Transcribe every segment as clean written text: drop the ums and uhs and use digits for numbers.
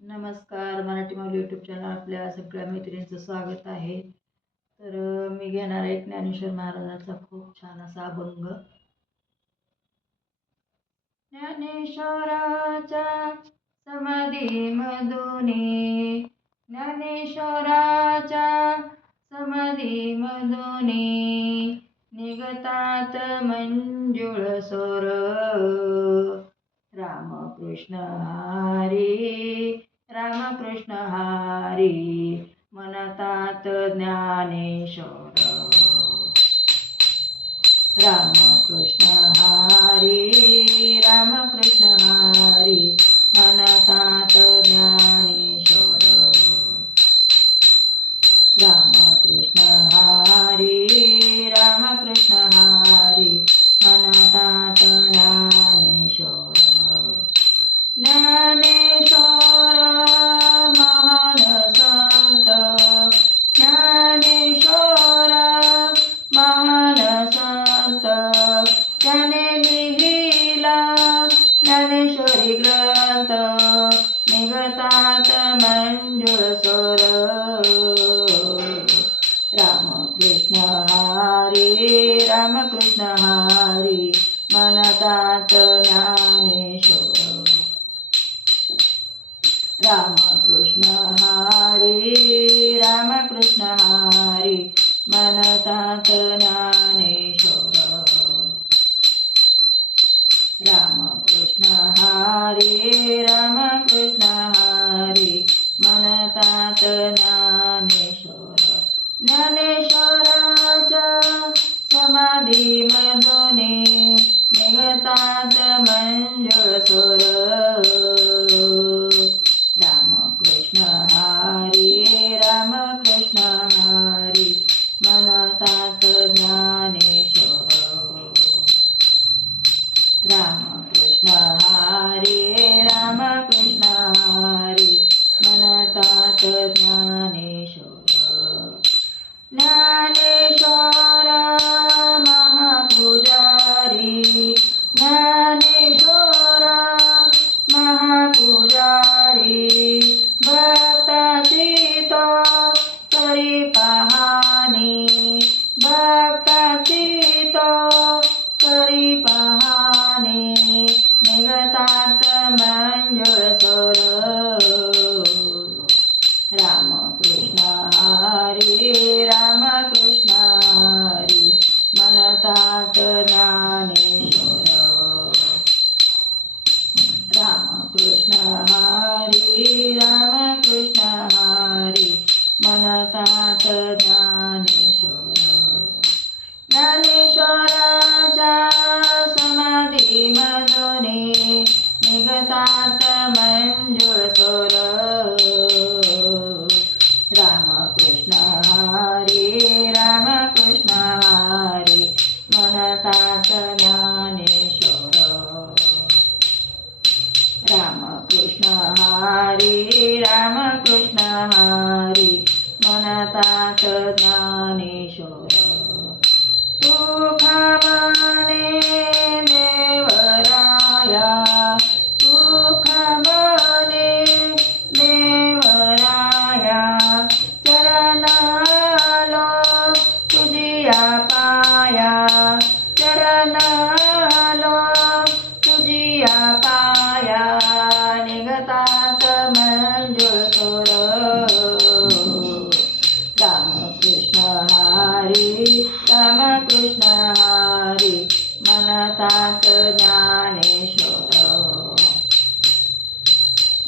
नमस्कार. मराठी माऊली YouTube channel आपल्या सगळ्या मैत्रिणींचं स्वागत आहे. मी घेणार आहे ज्ञानेश्वर महाराजांचा खूप छान असा अभंग. ज्ञानेश्वराच्या समाधीमधून ज्ञानेश्वराच्या समाधीमधून निघतात मंजुळ स्वर. रामकृष्ण हरी रामकृष्ण हरी म्हणतात ज्ञानेश्वर. रामकृष्ण हरी रामकृष्ण हरी म्हणतात ज्ञानेश्वर. रामकृष्ण हरी रामकृष्ण हरी म्हणतात ज्ञानेश्वर. ज्ञानेश्वर महान संत ज्ञानेश्वर महान संत त्याने लिहिला ज्ञानेश्वरी ग्रंथ. निघतात मंजुळ स्वर. रामकृष्ण हरी रामकृष्ण हरी म्हणतात ज्ञानेश्वर. रामकृष्ण हरी रामकृष्ण हरी म्हणतात ज्ञानेश्वर. रामकृष्ण हरी रामकृष्ण हरी म्हणतात ज्ञानेश्वर. ज्ञानेश्वराच्या समाधीमधून निघतात मंजुळ स्वर. रामकृष्ण हरी रामकृष्ण हरी म्हणतात ज्ञानेश्वर. रामकृष्ण हरी रामकृष्ण हरी म्हणतात ज्ञानेश्वर. ज्ञानेश्वर महापुजारी ज्ञानेश्वर महापुजारी भक्ताची तो करी पाहणी. भक्ताची तो करी पाहणी. निघतात मंजुळ स्वर. रामकृष्ण हरी रामकृष्ण हरी म्हणतात ज्ञानेश्वर. रामकृष्ण हरी रामकृष्ण हरी म्हणतात ज्ञानेश्वर. ज्ञानेश्वराच्या समाधीमधून निघतात मंजुळ स्वर. रामकृष्ण हरी रामकृष्ण हरी म्हणतात ज्ञानेश्वर. रामकृष्ण हरी रामकृष्ण हरी म्हणतात ज्ञानेश्वर. सुखमने देवराया सुखमने देवराया चरणालो तुझिया पाया. चरणालो तुझिया पाया. निघतात मंजुळ स्वर. रामकृष्ण हरी रामकृष्ण हरी म्हणतात ज्ञानेश्वर.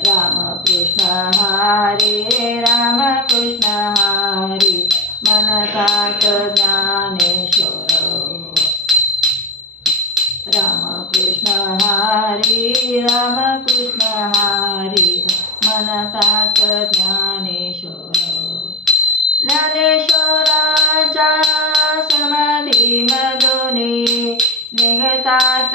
रामकृष्ण हरी रामकृष्ण हरी म्हणतात ज्ञानेश्वर. रामकृष्ण हरी रामकृष्ण हरी म्हणतात ज्ञानेश्वर. ज्ञानेश्वराच्या समाधीमधून निघतात